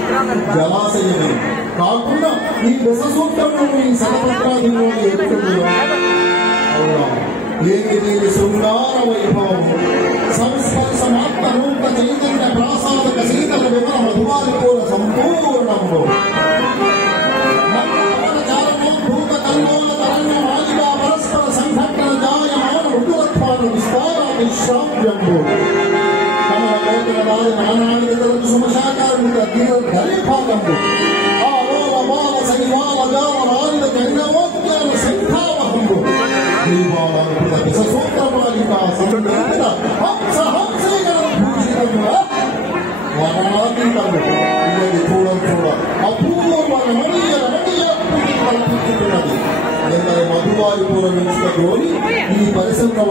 జలాశయమే కాకుండా ఈ దశసూత్రంలోని శతపత్రాధిలోని ఎత్తులు లేని శృంగార వైభవం సంస్పర్శ మాత్ర రూప చైతన్య ప్రాసాదక శీతల వివర మధువారి పూర సంపూర్ణంలో భూత కల్లోల తరంగ మాలికా పరస్పర సంఘటన జాయమాన ఋతురత్వాలు విస్తారాది శ్రావ్యంలో నానానికి సుమశాకారుడికి అగ్నిలో ధరిభాగంలో ఆ రోల బాల సనివాల గాల రాలిన గంగవోద్యాల శంఖావహంలో దీవాలంకృత విససూత్రమాలిక సంగీత హంస హంసేగల భూషితంగా వనాతీతంలో ఇది చూడ అపూర్వ రమణీయ కల్పించుతున్నది. మధువారి పూర్వ నుంచి ఈ పరిశ్రమ